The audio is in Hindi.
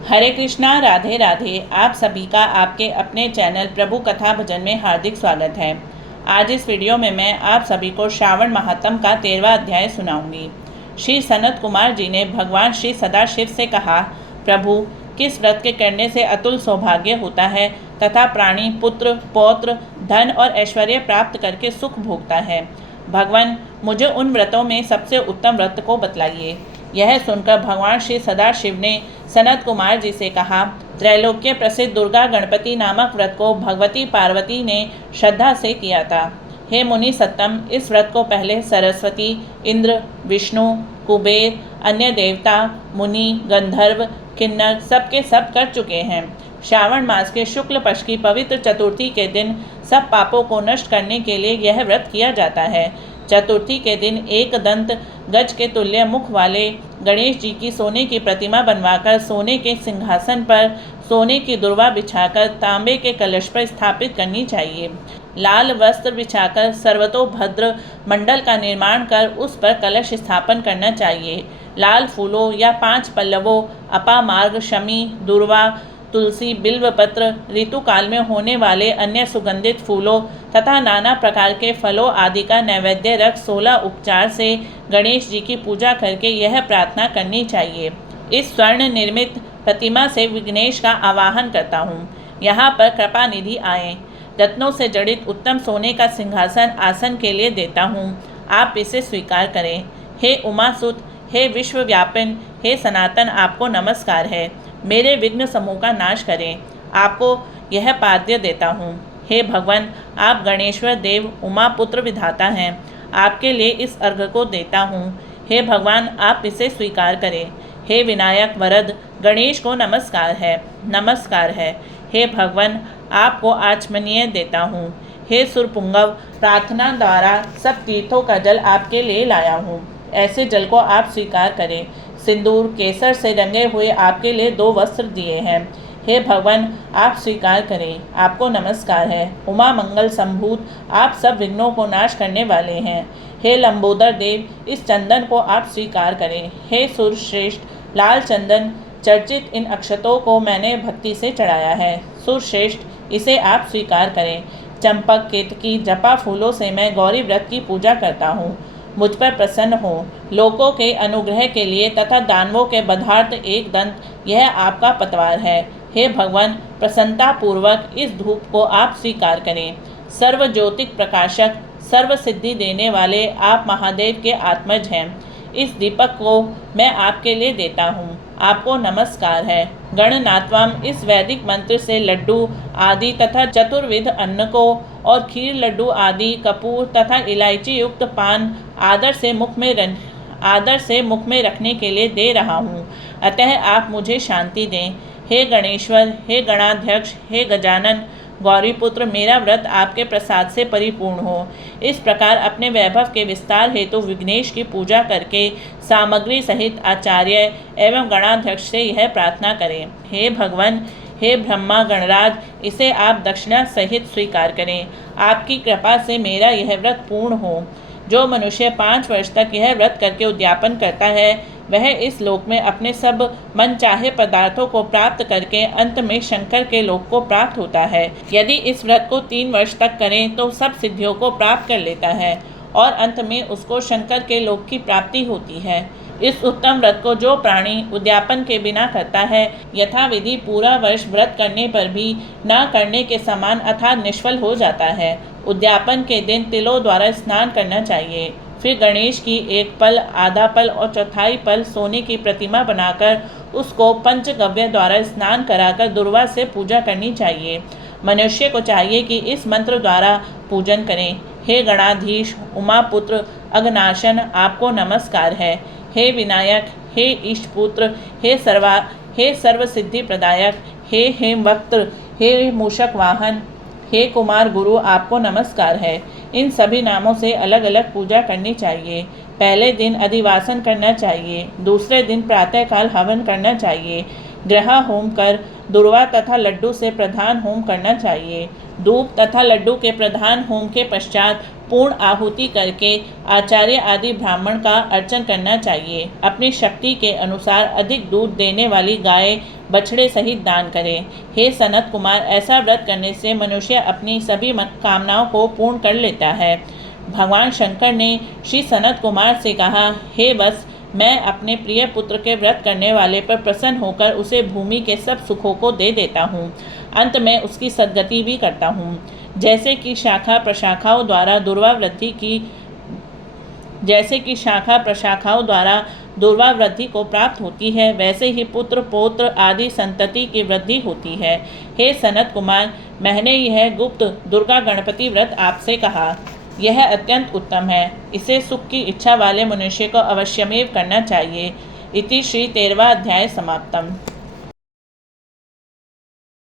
हरे कृष्णा, राधे राधे। आप सभी का आपके अपने चैनल प्रभु कथा भजन में हार्दिक स्वागत है। आज इस वीडियो में मैं आप सभी को श्रावण महात्म का 13वां अध्याय सुनाऊंगी। श्री सनत कुमार जी ने भगवान श्री सदाशिव से कहा, प्रभु, किस व्रत के करने से अतुल सौभाग्य होता है तथा प्राणी पुत्र पौत्र धन और ऐश्वर्य प्राप्त करके सुख भोगता है। भगवान, मुझे उन व्रतों में सबसे उत्तम व्रत को बतलाइए। यह सुनकर भगवान श्री सदाशिव ने सनत कुमार जी से कहा, त्रैलोक्य प्रसिद्ध दुर्गा गणपति नामक व्रत को भगवती पार्वती ने श्रद्धा से किया था। हे मुनि सत्तम, इस व्रत को पहले सरस्वती, इंद्र, विष्णु, कुबेर, अन्य देवता, मुनि, गंधर्व, किन्नर सबके सब कर चुके हैं। श्रावण मास के शुक्ल पक्ष की पवित्र चतुर्थी के दिन सब पापों को नष्ट करने के लिए यह व्रत किया जाता है। चतुर्थी के दिन एक दंत गज के तुल्य मुख वाले गणेश जी की सोने की प्रतिमा बनवाकर सोने के सिंहासन पर सोने की दुर्वा बिछाकर तांबे के कलश पर स्थापित करनी चाहिए। लाल वस्त्र बिछाकर सर्वतोभद्र मंडल का निर्माण कर उस पर कलश स्थापन करना चाहिए। लाल फूलों या 5 पल्लवों, अपामार्ग, शमी, दुर्वा, तुलसी, बिल्वपत्र, ऋतुकाल में होने वाले अन्य सुगंधित फूलों तथा नाना प्रकार के फलों आदि का नैवेद्य रख 16 उपचार से गणेश जी की पूजा करके यह प्रार्थना करनी चाहिए, इस स्वर्ण निर्मित प्रतिमा से विघ्नेश का आवाहन करता हूँ। यहाँ पर कृपा निधि आए। रत्नों से जड़ित उत्तम सोने का सिंहासन आसन के लिए देता हूँ, आप इसे स्वीकार करें। हे उमासुत, हे विश्वव्यापन, हे सनातन, आपको नमस्कार है। मेरे विघ्न समूह का नाश करें, आपको यह पाद्य देता हूँ। हे भगवान, आप गणेश्वर देव उमापुत्र विधाता हैं, आपके लिए इस अर्घ को देता हूँ। हे भगवान, आप इसे स्वीकार करें। हे विनायक वरद, गणेश को नमस्कार है, नमस्कार है। हे भगवान, आपको आचमनीय देता हूँ। हे सुरपुंगव, प्रार्थना द्वारा सब तीर्थों का जल आपके लिए लाया हूँ, ऐसे जल को आप स्वीकार करें। सिंदूर केसर से रंगे हुए आपके लिए 2 वस्त्र दिए हैं। हे भगवान, आप स्वीकार करें, आपको नमस्कार है। उमा मंगल संभूत, आप सब विघ्नों को नाश करने वाले हैं। हे लंबोदर देव, इस चंदन को आप स्वीकार करें। हे सुरश्रेष्ठ, लाल चंदन चर्चित इन अक्षतों को मैंने भक्ति से चढ़ाया है, सुरश्रेष्ठ, इसे आप स्वीकार करें। चंपक, केतकी, जपा फूलों से मैं गौरी व्रत की पूजा करता हूँ, मुझ पर प्रसन्न हो। लोकों के अनुग्रह के लिए तथा दानवों के बधार्थ एक दंत, यह आपका पतवार है। हे भगवान, प्रसन्नता पूर्वक इस धूप को आप स्वीकार करें। सर्व ज्योतिक प्रकाशक, सर्व सिद्धि देने वाले आप महादेव के आत्मज हैं। इस दीपक को मैं आपके लिए देता हूँ, आपको नमस्कार है। गणनात्वम, इस वैदिक मंत्र से लड्डू आदि तथा चतुर्विध अन्न को और खीर, लड्डू आदि, कपूर तथा इलायची युक्त पान आदर से मुख में रखने के लिए दे रहा हूँ, अतः आप मुझे शांति दें। हे गणेश्वर, हे गणाध्यक्ष, हे गजानन, गौरीपुत्र, मेरा व्रत आपके प्रसाद से परिपूर्ण हो। इस प्रकार अपने वैभव के विस्तार हेतु विघ्नेश की पूजा करके सामग्री सहित आचार्य एवं गणाध्यक्ष से यह प्रार्थना करें। हे भगवान, हे ब्रह्मा गणराज, इसे आप दक्षिणा सहित स्वीकार करें। आपकी कृपा से मेरा यह व्रत पूर्ण हो। जो मनुष्य 5 वर्ष तक यह व्रत करके उद्यापन करता है, वह इस लोक में अपने सब मन चाहे पदार्थों को प्राप्त करके अंत में शंकर के लोक को प्राप्त होता है। यदि इस व्रत को 3 वर्ष तक करें तो सब सिद्धियों को प्राप्त कर लेता है और अंत में उसको शंकर के लोक की प्राप्ति होती है। इस उत्तम व्रत को जो प्राणी उद्यापन के बिना करता है, यथाविधि पूरा वर्ष व्रत करने पर भी न करने के समान अर्थात निष्फल हो जाता है। उद्यापन के दिन तिलों द्वारा स्नान करना चाहिए। फिर गणेश की 1 पल, आधा पल और चौथाई पल सोने की प्रतिमा बनाकर उसको पंचगव्य द्वारा स्नान कराकर दुर्वा से पूजा करनी चाहिए। मनुष्य को चाहिए कि इस मंत्र द्वारा पूजन करें। हे गणाधीश, उमापुत्र, अघनाशन, आपको नमस्कार है। हे विनायक, हे ईशपुत्र, हे सर्व सिद्धि प्रदायक, हे हेमवक्त्र, हे मूषक वाहन, हे कुमार गुरु, आपको नमस्कार है। इन सभी नामों से अलग अलग पूजा करनी चाहिए। पहले दिन अधिवासन करना चाहिए, दूसरे दिन प्रातःकाल हवन करना चाहिए। ग्रह होम कर दुर्वा तथा लड्डू से प्रधान होम करना चाहिए। धूप तथा लड्डू के प्रधान होम के पश्चात पूर्ण आहुति करके आचार्य आदि ब्राह्मण का अर्चन करना चाहिए। अपनी शक्ति के अनुसार अधिक दूध देने वाली गाय बछड़े सहित दान करें। हे सनत कुमार, ऐसा व्रत करने से मनुष्य अपनी सभी कामनाओं को पूर्ण कर लेता है। भगवान शंकर ने श्री सनत कुमार से कहा, हे वत्स, मैं अपने प्रिय पुत्र के व्रत करने वाले पर प्रसन्न होकर उसे भूमि के सब सुखों को दे देता हूँ। अंत में उसकी सद्गति भी करता हूँ। जैसे कि शाखा प्रशाखाओं द्वारा दुर्वा वृद्धि को प्राप्त होती है, वैसे ही पुत्र पौत्र आदि संतति की वृद्धि होती है। हे सनत कुमार, मैंने यह गुप्त दुर्गा गणपति व्रत आपसे कहा। यह अत्यंत उत्तम है। इसे सुख की इच्छा वाले मनुष्य को अवश्यमेव करना चाहिए। इति श्री 13वां अध्याय समाप्तम।